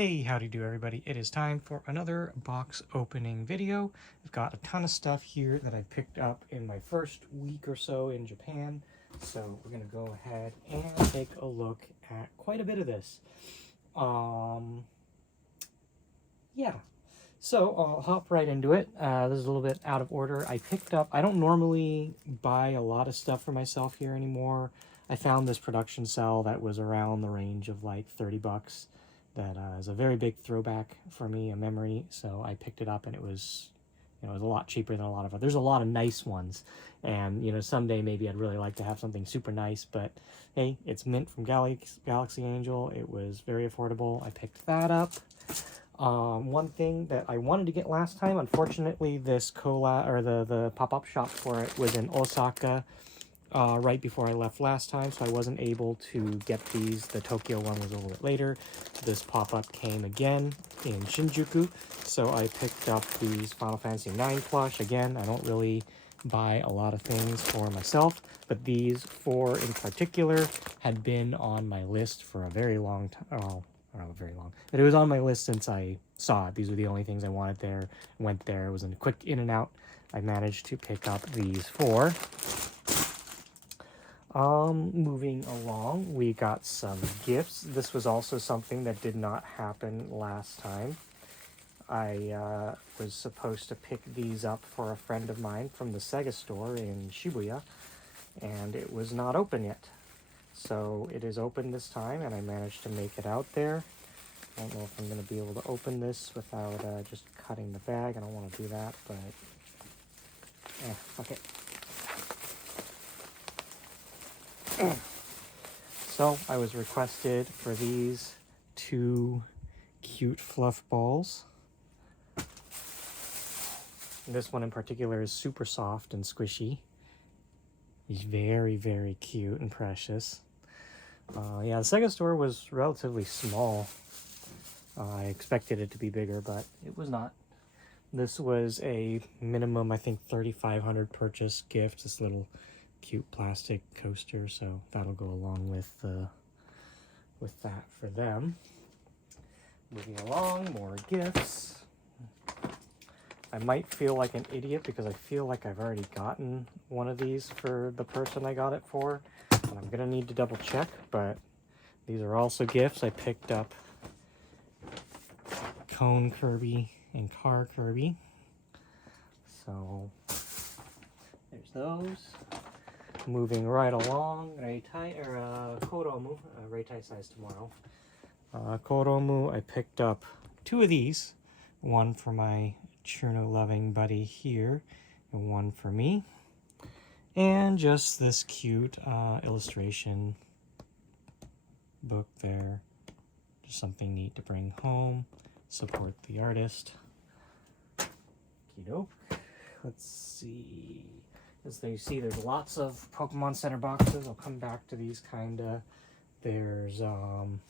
Hey, howdy do everybody. It is time for another box opening video. I've got a ton of stuff here that I picked up in my first week or so in Japan. So we're going to go ahead and take a look at quite a bit of this. Yeah. So I'll hop right into it. This is a little bit out of order. I don't normally buy a lot of stuff for myself here anymore. I found this production cell that was around the range of like 30 bucks. That is a very big throwback for me, a memory. So I picked it up, and it was a lot cheaper than a lot of others. There's a lot of nice ones, and someday maybe I'd really like to have something super nice. But hey, it's mint from Galaxy Angel. It was very affordable. I picked that up. One thing that I wanted to get last time, unfortunately, this the pop-up shop for it was in Osaka right before I left last time, so I wasn't able to get these. The Tokyo one was a little bit later. This pop-up came again in Shinjuku, so I picked up these Final Fantasy IX plush. Again, I don't really buy a lot of things for myself, but these four in particular had been on my list for a very long time. Oh, I don't know, very long. But it was on my list since I saw it. These were the only things I wanted there. Went there. It was a quick in and out. I managed to pick up these four. Moving along, we got some gifts. This was also something that did not happen last time. I was supposed to pick these up for a friend of mine from the Sega store in Shibuya, and it was not open yet. So it is open this time, and I managed to make it out there. I don't know if I'm going to be able to open this without just cutting the bag. I don't want to do that, but fuck it. So I was requested for these two cute fluff balls. This one in particular is super soft and squishy. He's very, very cute and precious. Yeah, the Sega store was relatively small. I expected it to be bigger, but it was not. This was a minimum, I think, 3,500 purchase gift. This little cute plastic coaster, so that'll go along with that for them. Moving along, more gifts. I might feel like an idiot because I feel like I've already gotten one of these for the person I got it for, and I'm gonna need to double check, but these are also gifts. I picked up Cone Kirby and Car Kirby, so there's those. Moving right along, Koromu, Reitai size tomorrow. Koromu, I picked up two of these, one for my Churno loving buddy here, and one for me. And just this cute illustration book there. Just something neat to bring home, support the artist. Okey-doke. Let's see. As you see, there's lots of Pokemon Center boxes. I'll come back to these kinda. There's some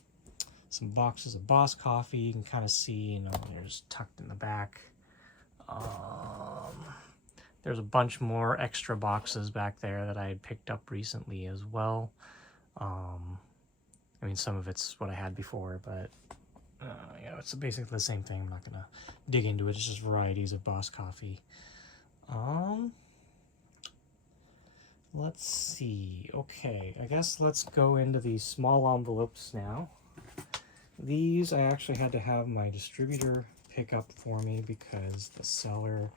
boxes of Boss Coffee. You can kind of see, they're just tucked in the back. There's a bunch more extra boxes back there that I had picked up recently as well. I mean, some of it's what I had before, but it's basically the same thing. I'm not gonna dig into it. It's just varieties of Boss Coffee. Let's see. Okay, I guess let's go into these small envelopes now. These I actually had to have my distributor pick up for me because the seller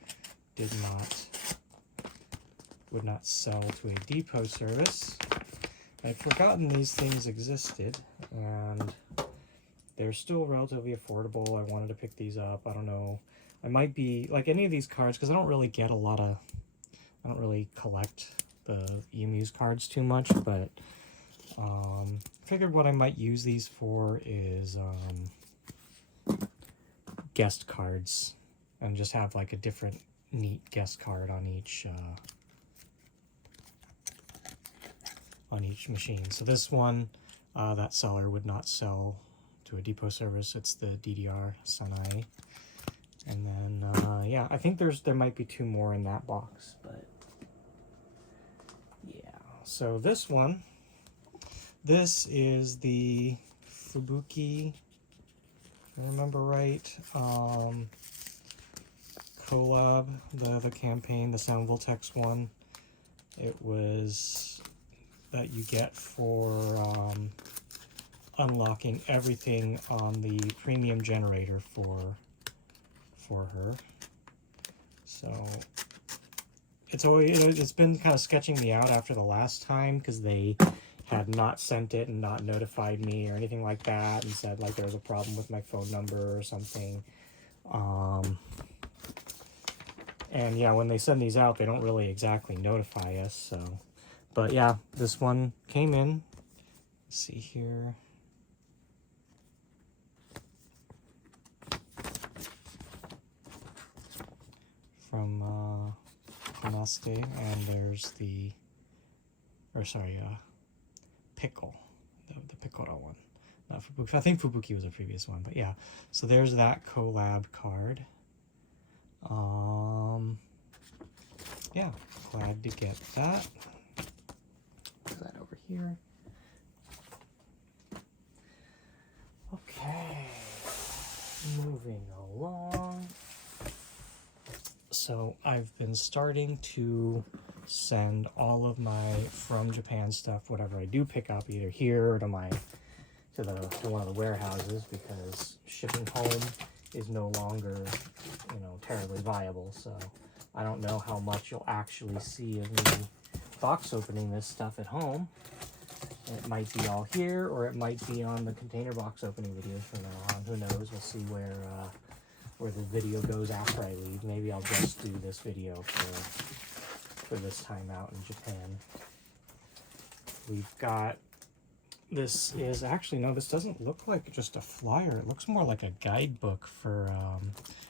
would not sell to a depot service. I'd forgotten these things existed, and they're still relatively affordable. I wanted to pick these up. I don't know. I might be like any of these cards because I don't really collect the Emu's cards too much, but figured what I might use these for is guest cards, and just have like a different neat guest card on each machine. So this one, that seller would not sell to a depot service. It's the DDR Sanai. And then yeah, I think there might be two more in that box, but yeah. So this one, this is the Fubuki I remember right. Collab, the campaign, the Sound Voltex one. It was that you get for unlocking everything on the premium generator for her. So it's been kind of sketching me out after the last time because they had not sent it and not notified me or anything like that, and said like there was a problem with my phone number or something. And yeah, when they send these out, they don't really exactly notify us. So, but yeah, this one came in. Let's see here. From Namaste, and there's the, Pickle, the Piccolo one. Not Fubuki. I think Fubuki was a previous one, but yeah. So there's that collab card. Yeah, glad to get that. Put that over here. Okay, moving along. So I've been starting to send all of my from Japan stuff, whatever I do pick up, either here or to one of the warehouses, because shipping home is no longer, terribly viable. So I don't know how much you'll actually see of me box opening this stuff at home. It might be all here, or it might be on the container box opening videos from now on. Who knows? We'll see where the video goes after I leave. Maybe I'll just do this video for this time out in Japan. We've got, this is actually, no, this doesn't look like just a flyer. It looks more like a guidebook for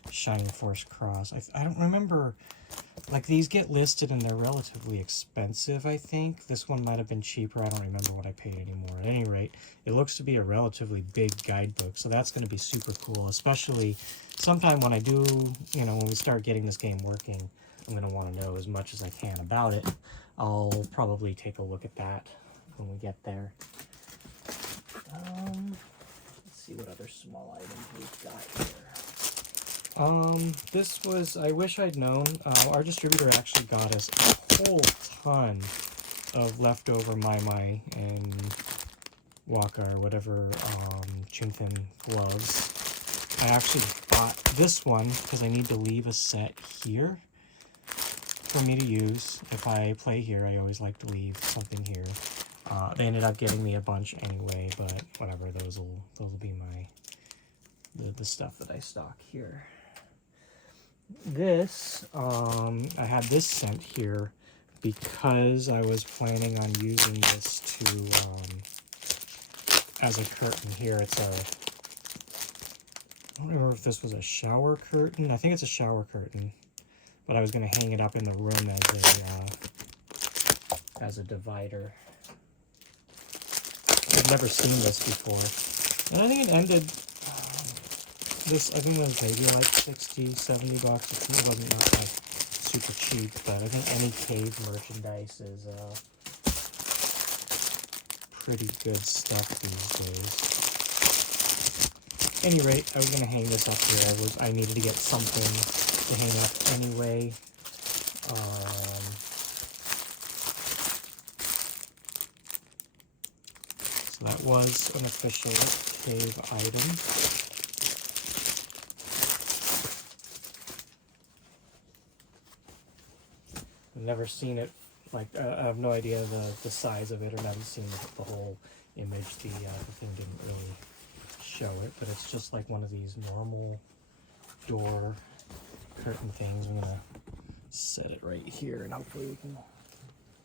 Shining Force Cross. I don't remember, like these get listed and they're relatively expensive, I think. This one might have been cheaper. I don't remember what I paid anymore. At any rate, it looks to be a relatively big guidebook, so that's going to be super cool, especially sometime when I do, when we start getting this game working. I'm going to want to know as much as I can about it. I'll probably take a look at that when we get there. Let's see what other small items we've got here. This was, I wish I'd known, our distributor actually got us a whole ton of leftover Mai and Waka or whatever, Chunfin gloves. I actually bought this one because I need to leave a set here for me to use. If I play here, I always like to leave something here. They ended up getting me a bunch anyway, but whatever, those will be the stuff that I stock here. This, I had this sent here because I was planning on using this to, as a curtain here. It's a, I don't remember if this was a shower curtain. I think it's a shower curtain, but I was going to hang it up in the room as a divider. I've never seen this before, and I think it ended, I think it was maybe like 60, 70 bucks. It wasn't like super cheap, but I think any cave merchandise is pretty good stuff these days. At any rate, I was going to hang this up here. I needed to get something to hang up anyway. So that was an official cave item. I've never seen it, like, I have no idea the size of it, or never seen the whole image. The thing didn't really show it, but it's just like one of these normal door curtain things. I'm gonna set it right here, and hopefully we can,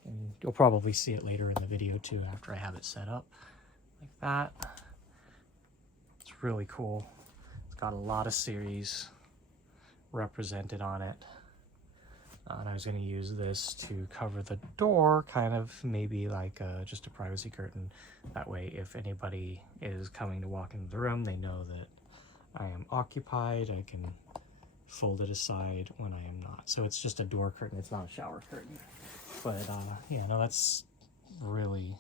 and you'll probably see it later in the video too after I have it set up like that. It's really cool. It's got a lot of series represented on it. And I was going to use this to cover the door, kind of maybe like just a privacy curtain. That way, if anybody is coming to walk into the room, they know that I am occupied. I can fold it aside when I am not. So it's just a door curtain. It's not a shower curtain. But yeah, no, that's really,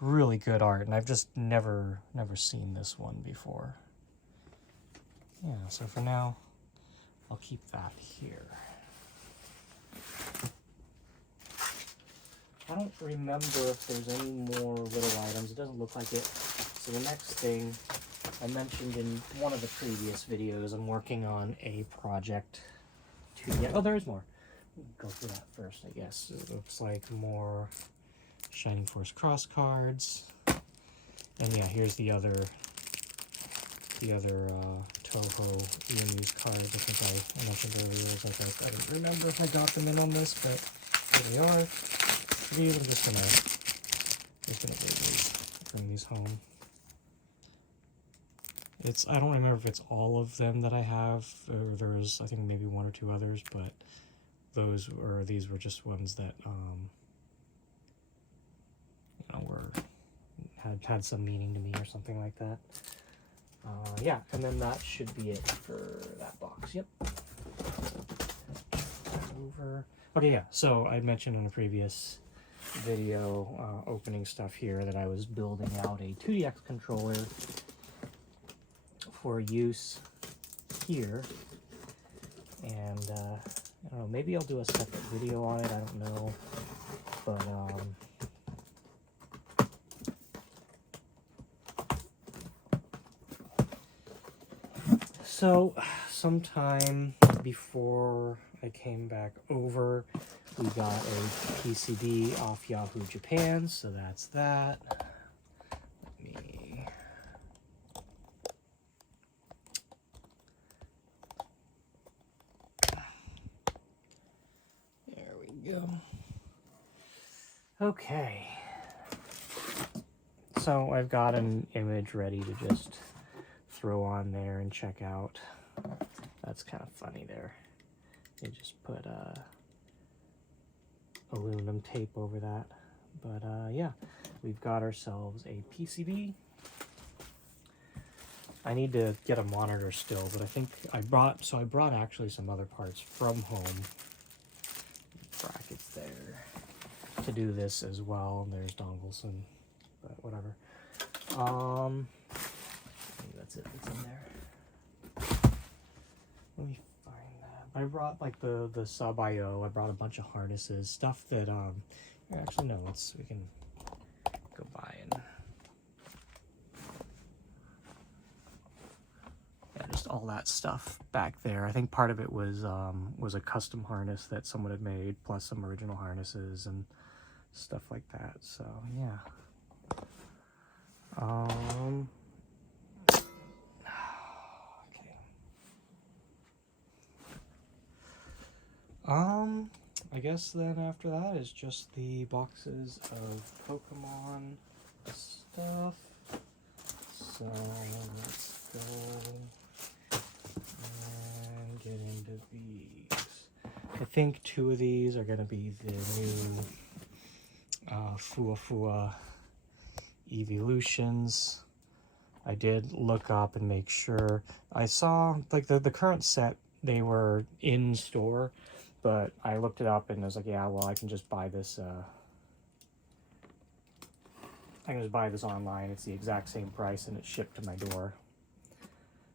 really good art. And I've just never seen this one before. yeah, so for now, I'll keep that here. I don't remember if there's any more little items. It doesn't look like it. So the next thing, I mentioned in one of the previous videos, I'm working on a project to get... Oh, there is more. Go through that first, I guess. It looks like more Shining Force cross cards. And yeah, here's the other Toho Renews cards. I think I mentioned earlier. I don't remember if I got them in on this, but here they are. These I'm just gonna bring these home. I don't remember if it's all of them that I have, or there's I think maybe one or two others, but these were just ones that had some meaning to me or something like that. Yeah, and then that should be it for that box. Yep. Over. Okay, yeah. So I mentioned in a previous video opening stuff here that I was building out a 2DX controller for use here, and I don't know, maybe I'll do a separate video on it, I don't know, but so sometime before I came back over, we got a PCB off Yahoo Japan, so that's that. There we go. Okay. So I've got an image ready to just throw on there and check out. That's kind of funny there. They just put aluminum tape over that. But yeah, we've got ourselves a PCB. I need to get a monitor still, but I think I brought actually some other parts from home. Brackets there to do this as well. And there's dongles and but whatever. I think that's it that's in there. Let me find that. I brought like the sub IO. I brought a bunch of harnesses, stuff that actually no, we can go by and yeah, just all that stuff back there. I think part of it was a custom harness that someone had made, plus some original harnesses and stuff like that. So yeah. I guess then after that is just the boxes of Pokemon stuff. So let's go and get into these. I think two of these are going to be the new Fua Evolutions. I did look up and make sure. I saw like the current set, they were in store, but I looked it up and I was like, yeah, well, I can just buy this online. It's the exact same price and it's shipped to my door.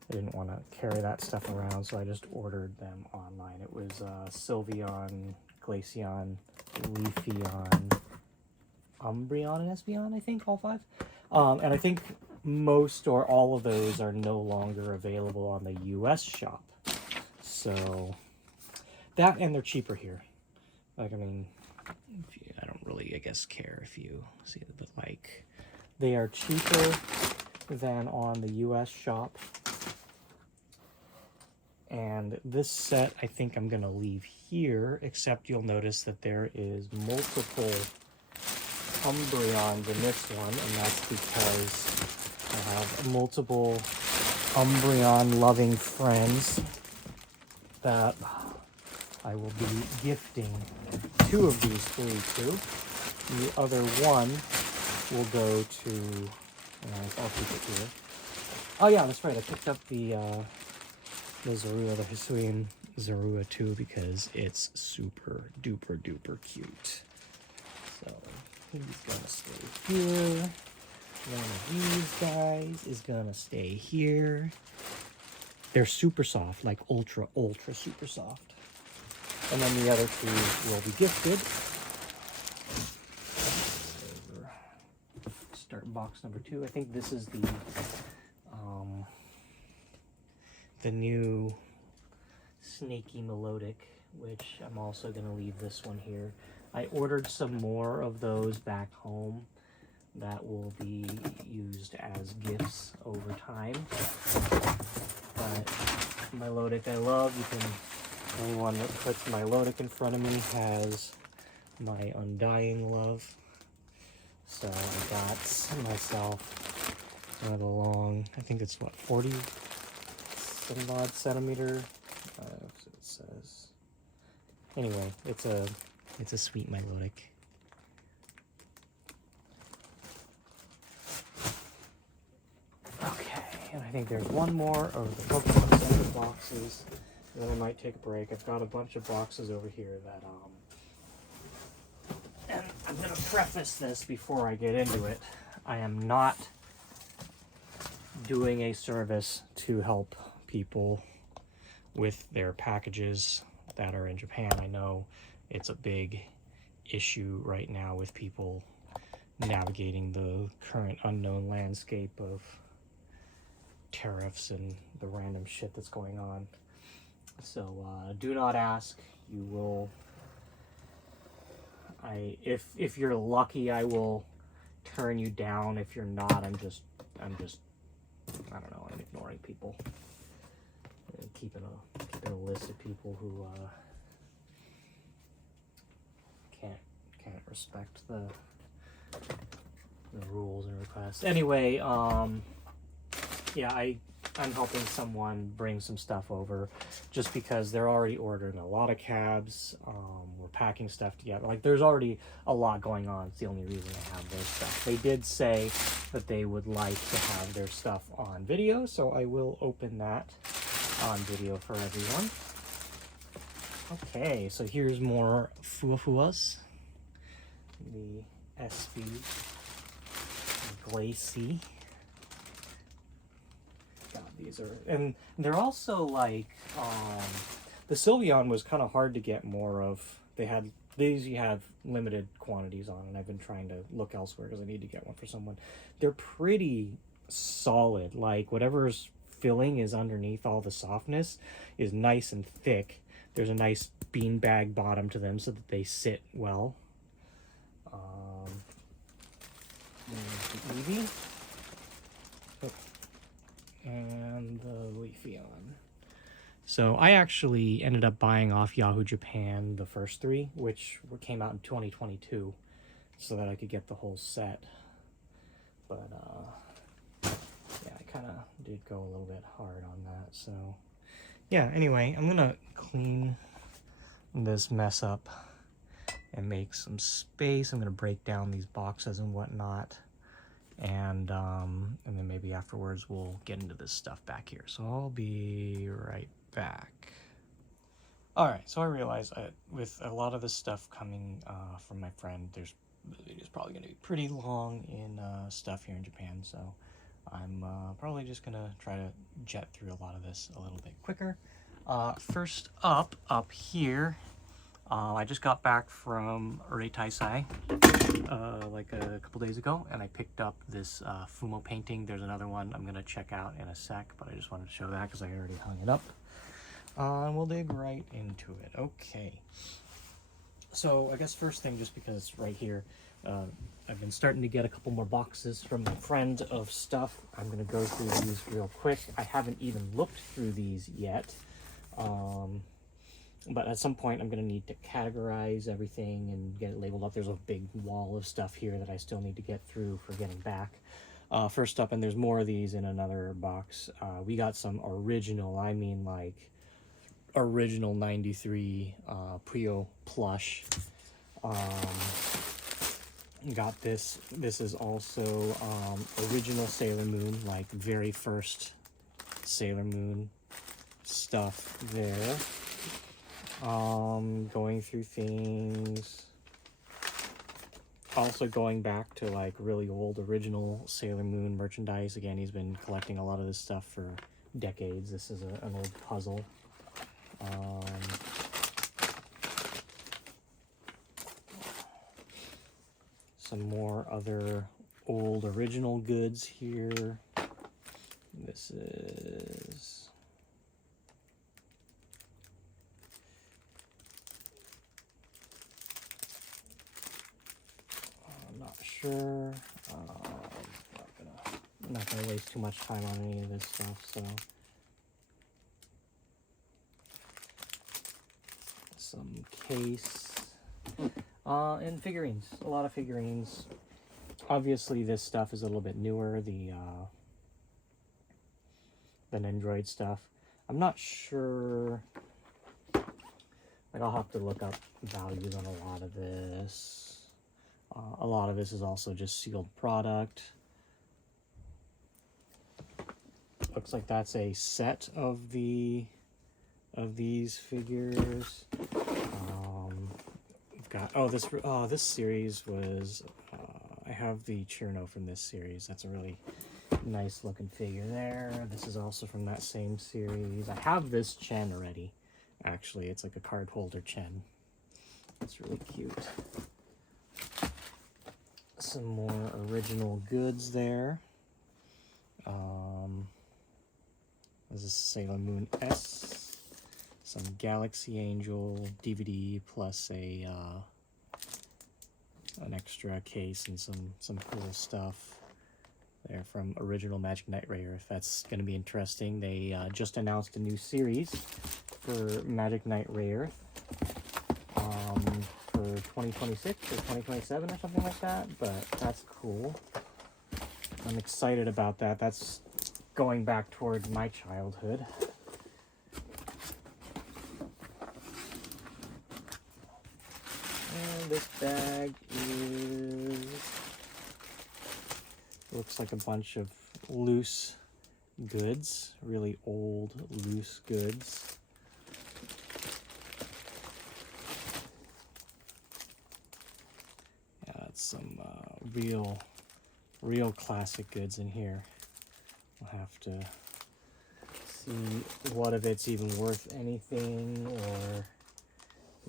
I didn't want to carry that stuff around, so I just ordered them online. It was Sylveon, Glaceon, Leafeon, Umbreon, and Espeon, I think, all five. And I think most or all of those are no longer available on the US shop. So that, and they're cheaper here. Like, I mean, I don't really, I guess, care if you see it, but like, they are cheaper than on the US shop. And this set, I think I'm going to leave here, except you'll notice that there is multiple Umbreons in this one, and that's because I have multiple Umbreon-loving friends that I will be gifting two of these three to. The other one will go to, I'll keep it here. Oh yeah, that's right, I picked up the Zorua, the Hisuian Zorua too, because it's super duper duper cute. So he's gonna stay here. One of these guys is gonna stay here. they're super soft, like ultra super soft. And then the other two will be gifted. Start box number 2. I think this is the new Snaky Melodic, which I'm also going to leave this one here. I ordered some more of those back home that will be used as gifts over time. But Melodic I love. You can, anyone that puts Melodic in front of me has my undying love. So I got myself one of the long, I think it's what, 40 some odd centimeter. It says. Anyway, it's a sweet Melodic. Okay, and I think there's one more of the Pokemon Center boxes. And then I might take a break. I've got a bunch of boxes over here that and I'm gonna preface this before I get into it. I am not doing a service to help people with their packages that are in Japan. I know it's a big issue right now with people navigating the current unknown landscape of tariffs and the random shit that's going on. So do not ask. You will. If you're lucky, I will turn you down. If you're not, I'm just I don't know. I'm ignoring people. And keeping a list of people who can't respect the rules and requests. Anyway, yeah, I'm helping someone bring some stuff over just because they're already ordering a lot of cabs. We're packing stuff together. Like, there's already a lot going on. It's the only reason I have their stuff. They did say that they would like to have their stuff on video, so I will open that on video for everyone. Okay, so here's more Fuafuas. The SB Glacy. God, these are, and they're also like, the Sylveon was kind of hard to get more of. They had these, you have limited quantities on, and I've been trying to look elsewhere because I need to get one for someone. They're pretty solid. Like, whatever's filling is underneath all the softness is nice and thick. There's a nice beanbag bottom to them so that they sit well. There's the Eevee. And the Leafeon. So I actually ended up buying off Yahoo Japan the first 3, which came out in 2022, so that I could get the whole set. But yeah, I kind of did go a little bit hard on that. So yeah, anyway, I'm gonna clean this mess up and make some space. I'm gonna break down these boxes and whatnot. And then maybe afterwards we'll get into this stuff back here. So I'll be right back. All right, so I realize with a lot of this stuff coming from my friend, the video's probably going to be pretty long in stuff here in Japan. So I'm probably just going to try to jet through a lot of this a little bit quicker. First up here, I just got back from Taisai like a couple days ago, and I picked up this Fumo painting. There's another one I'm going to check out in a sec, but I just wanted to show that because I already hung it up. And we'll dig right into it. Okay. So I guess first thing, just because it's right here, I've been starting to get a couple more boxes from my friend of stuff. I'm going to go through these real quick. I haven't even looked through these yet. But at some point I'm going to need to categorize everything and get it labeled up. There's a big wall of stuff here that I still need to get through for getting back. First up, and there's more of these in another box, we got some original, I mean like original 93 Puyo plush. Got this. This is also original Sailor Moon, like very first Sailor Moon stuff there. Going through things, also going back to like really old original Sailor Moon merchandise. Again, he's been collecting a lot of this stuff for decades. This is an old puzzle. Some more other old original goods here. This is I'm not sure. I'm not gonna waste too much time on any of this stuff. So some case and figurines. A lot of figurines. Obviously, this stuff is a little bit newer. The Android stuff. I'm not sure. Like, I'll have to look up values on a lot of this. A lot of this is also just sealed product. Looks like that's a set of these figures. We've got this series was. I have the Cherno from this series. That's a really nice looking figure there. This is also from that same series. I have this Chen already. Actually, it's like a card holder Chen. It's really cute. Some more original goods there. This is Sailor Moon S. Some Galaxy Angel DVD plus an extra case and some cool stuff there from original Magic Knight Rare. If that's going to be interesting, they just announced a new series for Magic Knight Rare for 2026 or 2027 or something like that, but that's cool. I'm excited about that. That's going back towards my childhood. And this bag looks like a bunch of loose goods, really old loose goods. Yeah, it's some real classic goods in here. We'll have to see what of it's even worth anything, or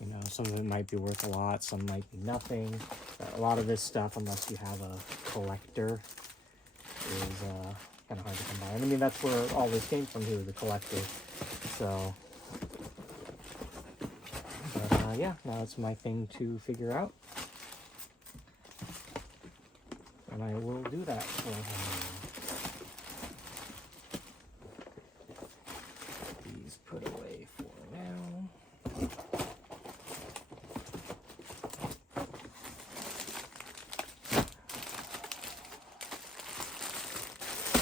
you know, some of it might be worth a lot, some might be nothing. But a lot of this stuff, unless you have a collector, is kind of hard to come by. And I mean, that's where all this came from, too, the collector. So, but yeah, now it's my thing to figure out. And I will do that for him. These put away for now.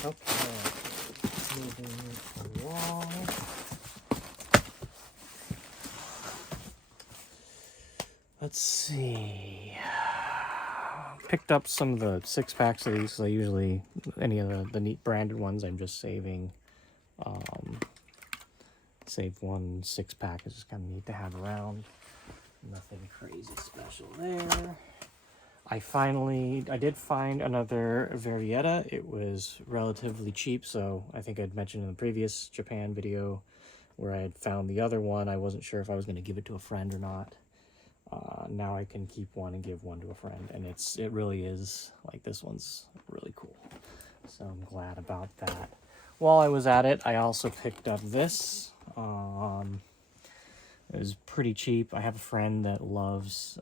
Okay, moving along. Let's see. Picked up some of the 6-packs of these, because I usually, any of the neat branded ones, I'm just saving. Save one 6-pack. It's just kind of neat to have around. Nothing crazy special there. I did find another Varietta. It was relatively cheap, so I think I'd mentioned in the previous Japan video where I had found the other one. I wasn't sure if I was going to give it to a friend or not. Now I can keep one and give one to a friend, and it really is, like, this one's really cool. So I'm glad about that. While I was at it, I also picked up this. It was pretty cheap. I have a friend that loves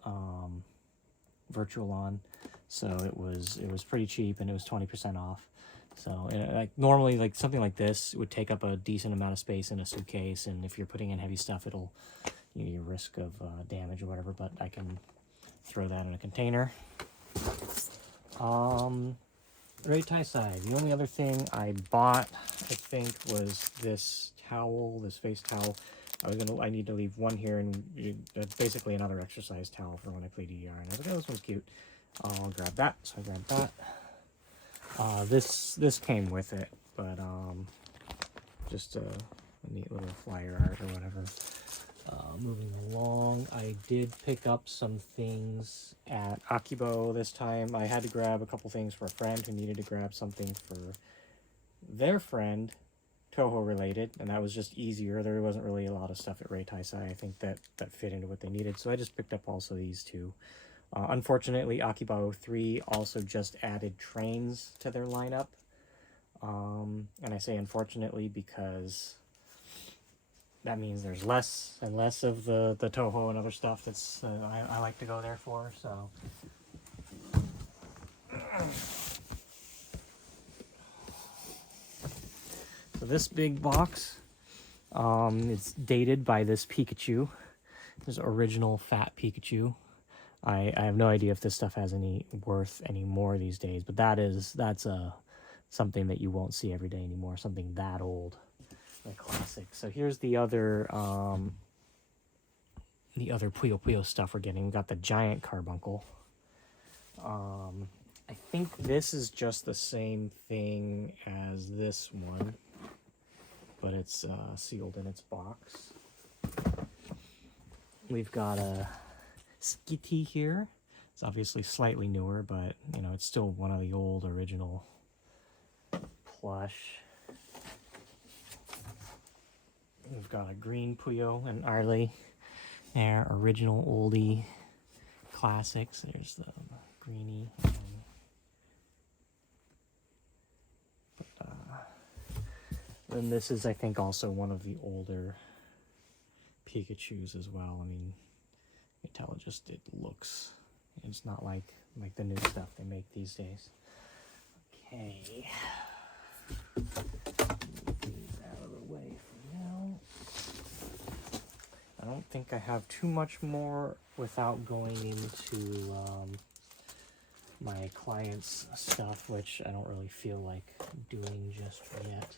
Virtual On, so it was pretty cheap, and it was 20% off. So like normally, like something like this would take up a decent amount of space in a suitcase, and if you're putting in heavy stuff, it'll, you know, your risk of damage or whatever. But I can throw that in a container. Right tie side. The only other thing I bought, I think, was this towel, this face towel. I need to leave one here, and basically another exercise towel for when I play DDR. And I was like, oh, this one's cute. I'll grab that. So I grabbed that. This came with it, but just a neat little flyer art or whatever. Moving along, I did pick up some things at Akibo this time. I had to grab a couple things for a friend who needed to grab something for their friend. Toho related, and that was just easier. There wasn't really a lot of stuff at Reitaisai, I think, that fit into what they needed, so I just picked up also these two. Unfortunately, Akibao 3 also just added trains to their lineup, and I say unfortunately because that means there's less and less of the Toho and other stuff that's I like to go there for, so. So this big box, it's dated by this Pikachu. This original fat Pikachu. I have no idea if this stuff has any worth anymore these days, but that's something that you won't see every day anymore, something that old, like classic. So here's the other Puyo Puyo stuff we're getting. We got the giant carbuncle. I think this is just the same thing as this one, but it's sealed in its box. We've got a Skitty here. It's obviously slightly newer, but you know, it's still one of the old original plush. We've got a green Puyo and Arlie. There, original oldie classics. There's the greenie. Then this is, I think, also one of the older Pikachus as well. I mean, you can tell it looks, it's not like the new stuff they make these days. Okay. Move these out of the way for now. I don't think I have too much more without going into my client's stuff, which I don't really feel like doing just yet.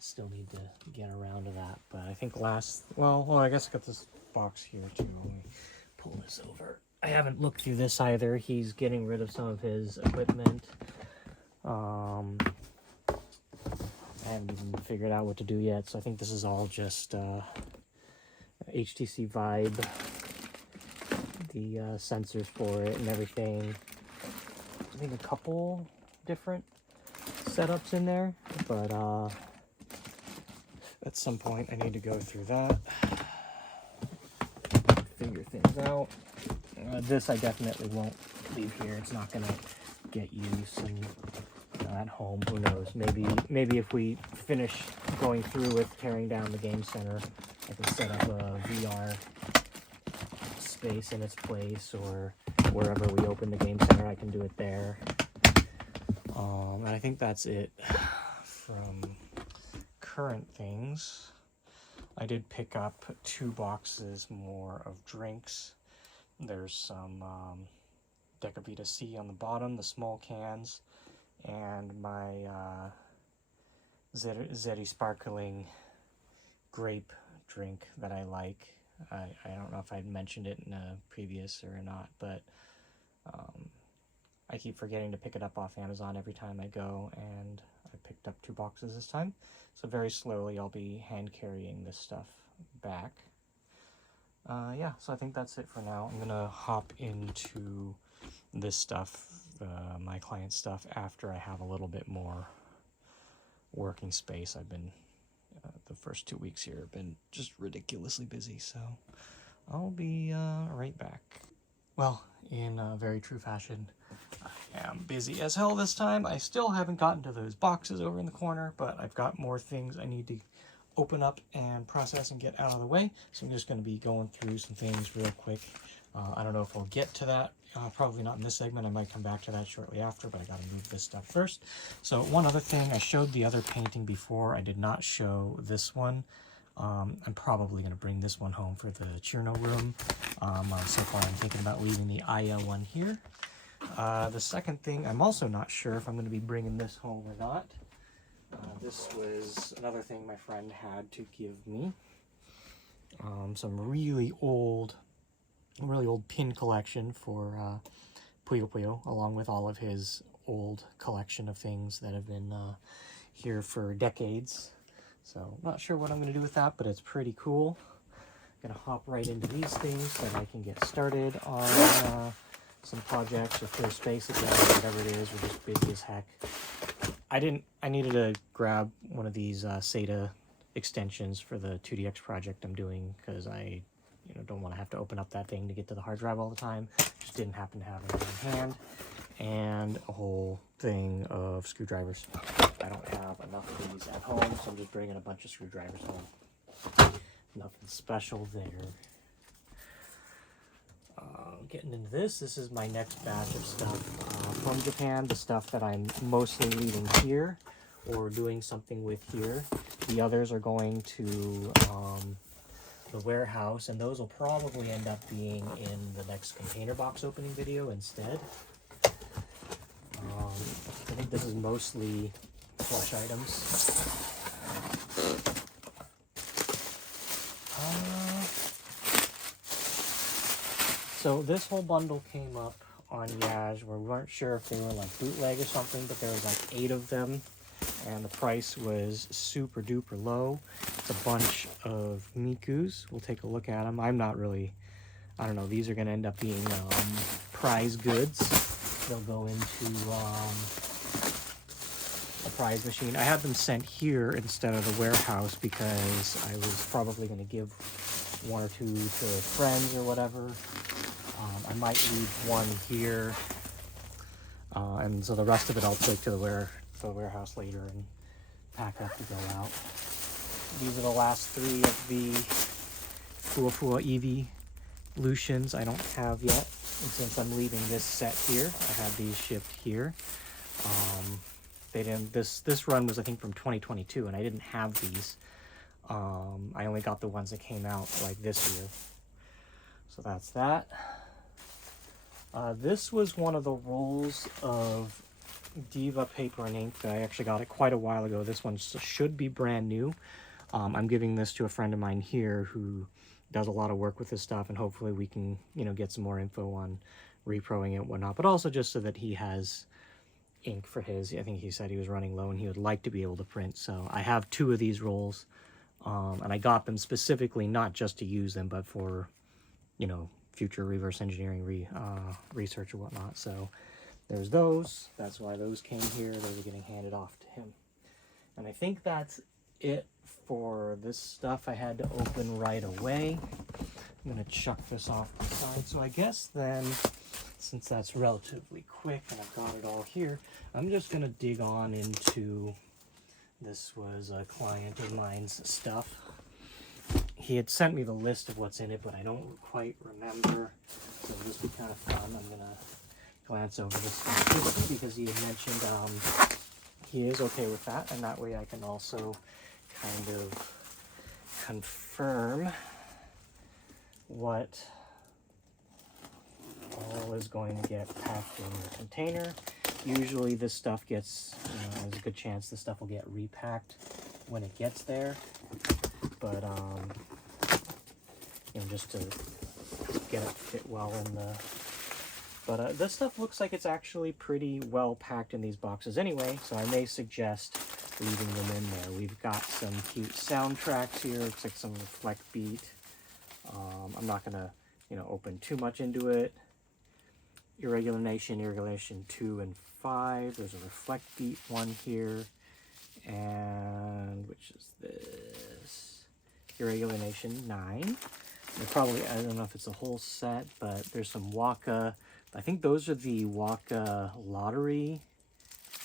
Still need to get around to that, but I think well, I guess I got this box here too. Let me pull this over. I haven't looked through this either. He's getting rid of some of his equipment. I haven't even figured out what to do yet, so I think this is all just HTC Vibe, the sensors for it and everything. I think a couple different setups in there, but at some point I need to go through that, figure things out. This I definitely won't leave here. It's not gonna get use, and at home, who knows, maybe if we finish going through with tearing down the game center, I can set up a VR space in its place, or wherever we open the game center I can do it there. And I think that's it from current things. I did pick up 2 boxes more of drinks. There's some Decavita C on the bottom, the small cans, and my Zeri Sparkling grape drink that I like. I don't know if I'd mentioned it in a previous or not, but I keep forgetting to pick it up off Amazon every time I go, and I picked up 2 boxes this time. So very slowly I'll be hand carrying this stuff back. Yeah, so I think that's it for now. I'm gonna hop into this stuff, my client stuff, after I have a little bit more working space. I've been, the first 2 weeks here have been just ridiculously busy, so I'll be right back. Well, in very true fashion, I am busy as hell this time. I still haven't gotten to those boxes over in the corner, but I've got more things I need to open up and process and get out of the way. So I'm just going to be going through some things real quick. I don't know if we'll get to that. Probably not in this segment. I might come back to that shortly after, but I got to move this stuff first. So one other thing, I showed the other painting before. I did not show this one. I'm probably going to bring this one home for the Chirno room. So far I'm thinking about leaving the Aya one here. The second thing, I'm also not sure if I'm going to be bringing this home or not. This was another thing my friend had to give me. Some really old pin collection for Puyo Puyo, along with all of his old collection of things that have been here for decades. So not sure what I'm going to do with that, but it's pretty cool. I'm going to hop right into these things so that I can get started on some projects or clear space again, whatever it is. We're just busy as heck. I needed to grab one of these SATA extensions for the 2DX project I'm doing, because I don't want to have to open up that thing to get to the hard drive all the time. Just didn't happen to have it in hand. And a whole thing of screwdrivers. I don't have enough of these at home, so I'm just bringing a bunch of screwdrivers home. Nothing special there. Getting into this is my next batch of stuff from Japan, the stuff that I'm mostly leaving here or doing something with here. The others are going to the warehouse, and those will probably end up being in the next container box opening video instead. I think this is mostly plush items. So this whole bundle came up on Yahoo. We weren't sure if they were like bootleg or something, but there was like 8 of them, and the price was super duper low. It's a bunch of Mikus. We'll take a look at them. I'm not really, I don't know, these are going to end up being prize goods. They'll go into a prize machine. I had them sent here instead of the warehouse because I was probably going to give 1 or 2 to friends or whatever. I might leave 1 here, and so the rest of it I'll take to the warehouse later and pack up to go out. These are the last 3 of the Fuwa evolutions I don't have yet, and since I'm leaving this set here, I had these shipped here. They didn't. This run was, I think, from 2022, and I didn't have these. I only got the ones that came out like this year. So that's that. This was one of the rolls of Diva paper and ink that I actually got it quite a while ago. This one should be brand new. I'm giving this to a friend of mine here who does a lot of work with this stuff, and hopefully we can, get some more info on reproing it and whatnot, but also just so that he has ink for his. I think he said he was running low and he would like to be able to print. So I have 2 of these rolls, and I got them specifically not just to use them, but for, future reverse engineering research or whatnot. So there's those. That's why those came here. Those are getting handed off to him. And I think that's it for this stuff I had to open right away. I'm going to chuck this off the side. So I guess then, since that's relatively quick and I've got it all here, I'm just going to dig on into, this was a client of mine's stuff. He had sent me the list of what's in it, but I don't quite remember, so this would be kind of fun. I'm going to glance over this stuff because he had mentioned he is okay with that, and that way I can also kind of confirm what all is going to get packed in the container. Usually this stuff gets, there's a good chance this stuff will get repacked when it gets there, but just to get it fit well in the, but this stuff looks like it's actually pretty well packed in these boxes anyway, so I may suggest leaving them in there. We've got some cute soundtracks here. Looks like some Reflect Beat. I'm not gonna open too much into it. Irregular Nation 2 and 5. There's a Reflect Beat one here, and which is this? Irregular Nation 9. They're probably, I don't know if it's a whole set, but there's some Waka. I think those are the Waka Lottery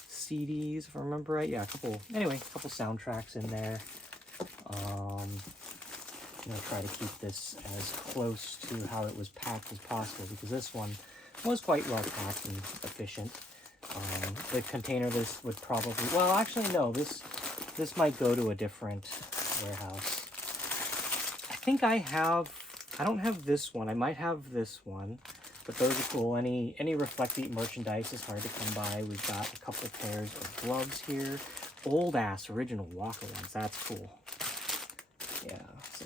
CDs, if I remember right. Yeah, a couple soundtracks in there. I'm gonna try to keep this as close to how it was packed as possible, because this one was quite well packed and efficient. The container, this would probably, well, actually no, this might go to a different warehouse. I think I don't have this one. I might have this one, but those are cool. Any Reflect Beat merchandise is hard to come by. We've got a couple pairs of gloves here. Old ass original Waka ones. That's cool. Yeah, so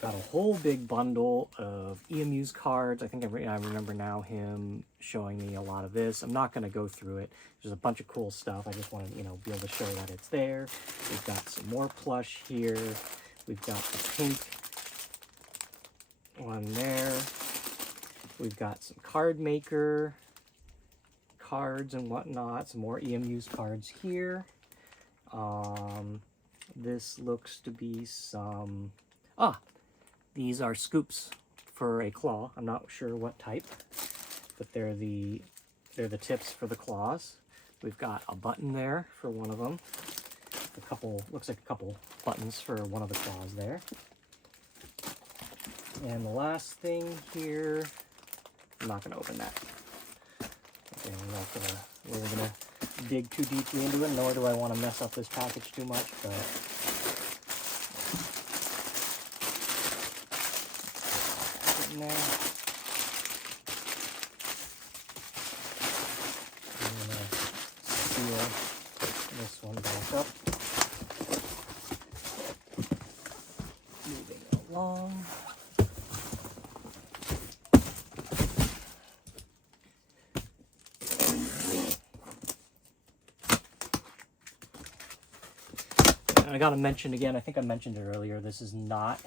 got a whole big bundle of EMU's cards. I think I remember now him showing me a lot of this. I'm not going to go through it. There's a bunch of cool stuff. I just want to, be able to show that it's there. We've got some more plush here. We've got the pink one there. We've got some card cards and whatnot. Some more EMU's cards here. This looks to be some... these are scoops for a claw. I'm not sure what type, but they're the tips for the claws. We've got a button there for one of them. Looks like a couple buttons for one of the claws there. And the last thing here, I'm not gonna open that. Okay, we're not gonna dig too deeply into it, nor do I want to mess up this package too much, but in there. I'm gonna seal this one back up. Moving along. I gotta mention again, I think I mentioned it earlier, this is not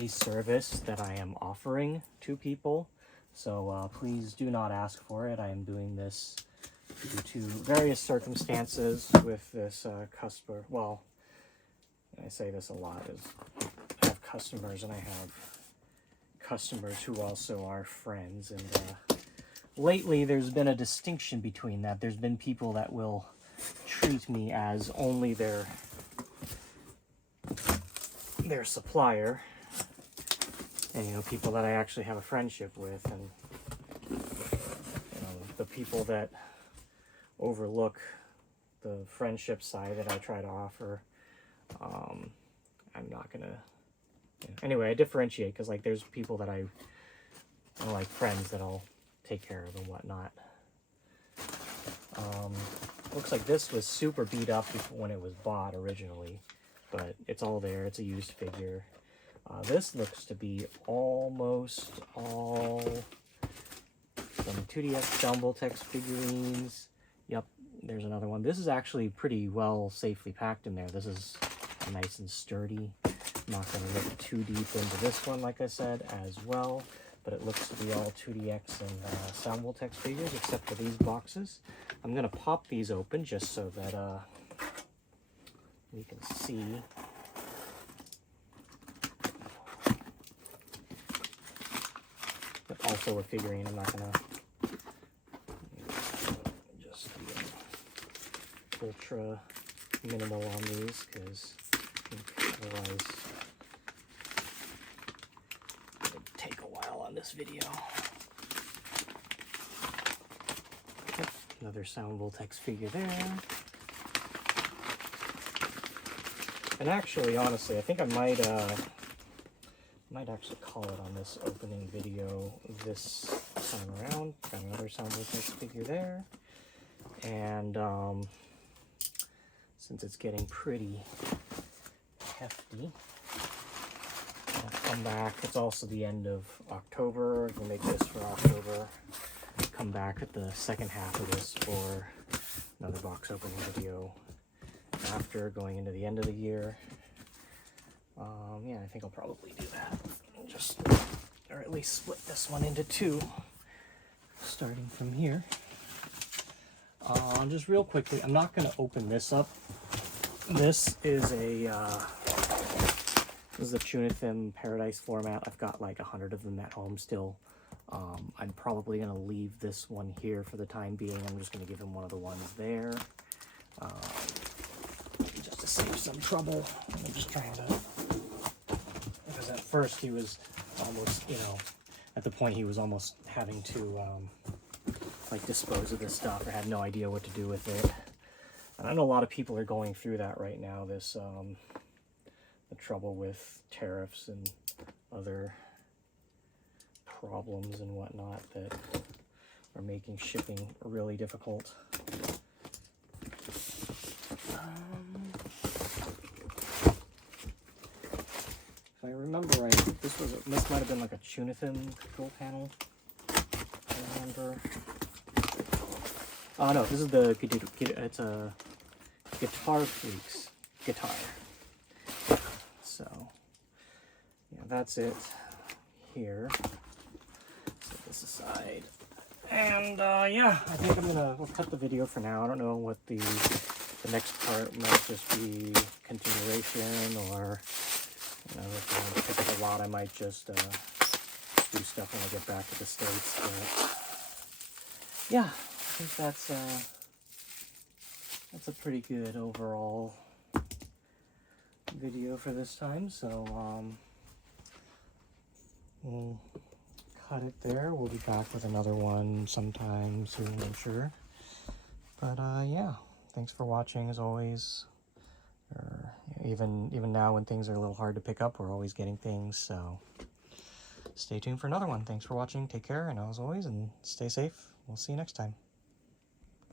a service that I am offering to people, so please do not ask for it. I am doing this due to various circumstances with this customer. Well, I say this a lot, is I have customers and I have customers who also are friends, and lately there's been a distinction between that. There's been people that will treat me as only their supplier, and people that I actually have a friendship with, and the people that overlook the friendship side that I try to offer. I'm not gonna anyway, I differentiate, because like there's people that I like friends that I'll take care of and whatnot. Looks like this was super beat up when it was bought originally, but it's all there. It's a used figure. This looks to be almost all some 2DX Jumbo-Tex figurines. Yep, there's another one. This is actually pretty well safely packed in there. This is nice and sturdy. I'm not going to look too deep into this one, like I said, as well. But it looks to be all 2DX and Jumbo-Tex figures, except for these boxes. I'm going to pop these open just so that you can see. But also a figurine. I'm not gonna just be ultra minimal on these, because otherwise it would take a while on this video. Yep, another Jumbo-Tex figure there. And actually, honestly, I think I might actually call it on this opening video this time around. Got another Jumbo-Tex figure there. And since it's getting pretty hefty, I'll come back. It's also the end of October. We'll make this for October. Come back at the second half of this for another box opening video after, going into the end of the year. Yeah, I think I'll probably do that. Or at least split this one into two, starting from here. Just real quickly, I'm not going to open this up. This is a Tunithim Paradise floor mat. I've got like 100 of them at home still. I'm probably going to leave this one here for the time being. I'm just going to give him one of the ones there. Just to save some trouble. I'm just trying to, because at first he was almost, at the point he was almost having to like dispose of this stuff, or had no idea what to do with it. And I know a lot of people are going through that right now, this the trouble with tariffs and other problems and whatnot that are making shipping really difficult. If I remember right, this might have been like a Tunithim control panel. I remember. Oh no, this is it's a Guitar Freaks guitar. So yeah, that's it here. Set this aside. And yeah, I think we'll cut the video for now. I don't know what the next part might just be continuation, or you know, if I want to pick up a lot, I might just do stuff when I get back to the States. But yeah, I think that's a pretty good overall video for this time. So we'll cut it there. We'll be back with another one sometime soon, I'm sure. But yeah, thanks for watching as always. Or even now when things are a little hard to pick up, we're always getting things. So stay tuned for another one. Thanks for watching. Take care, and as always, and stay safe. We'll see you next time.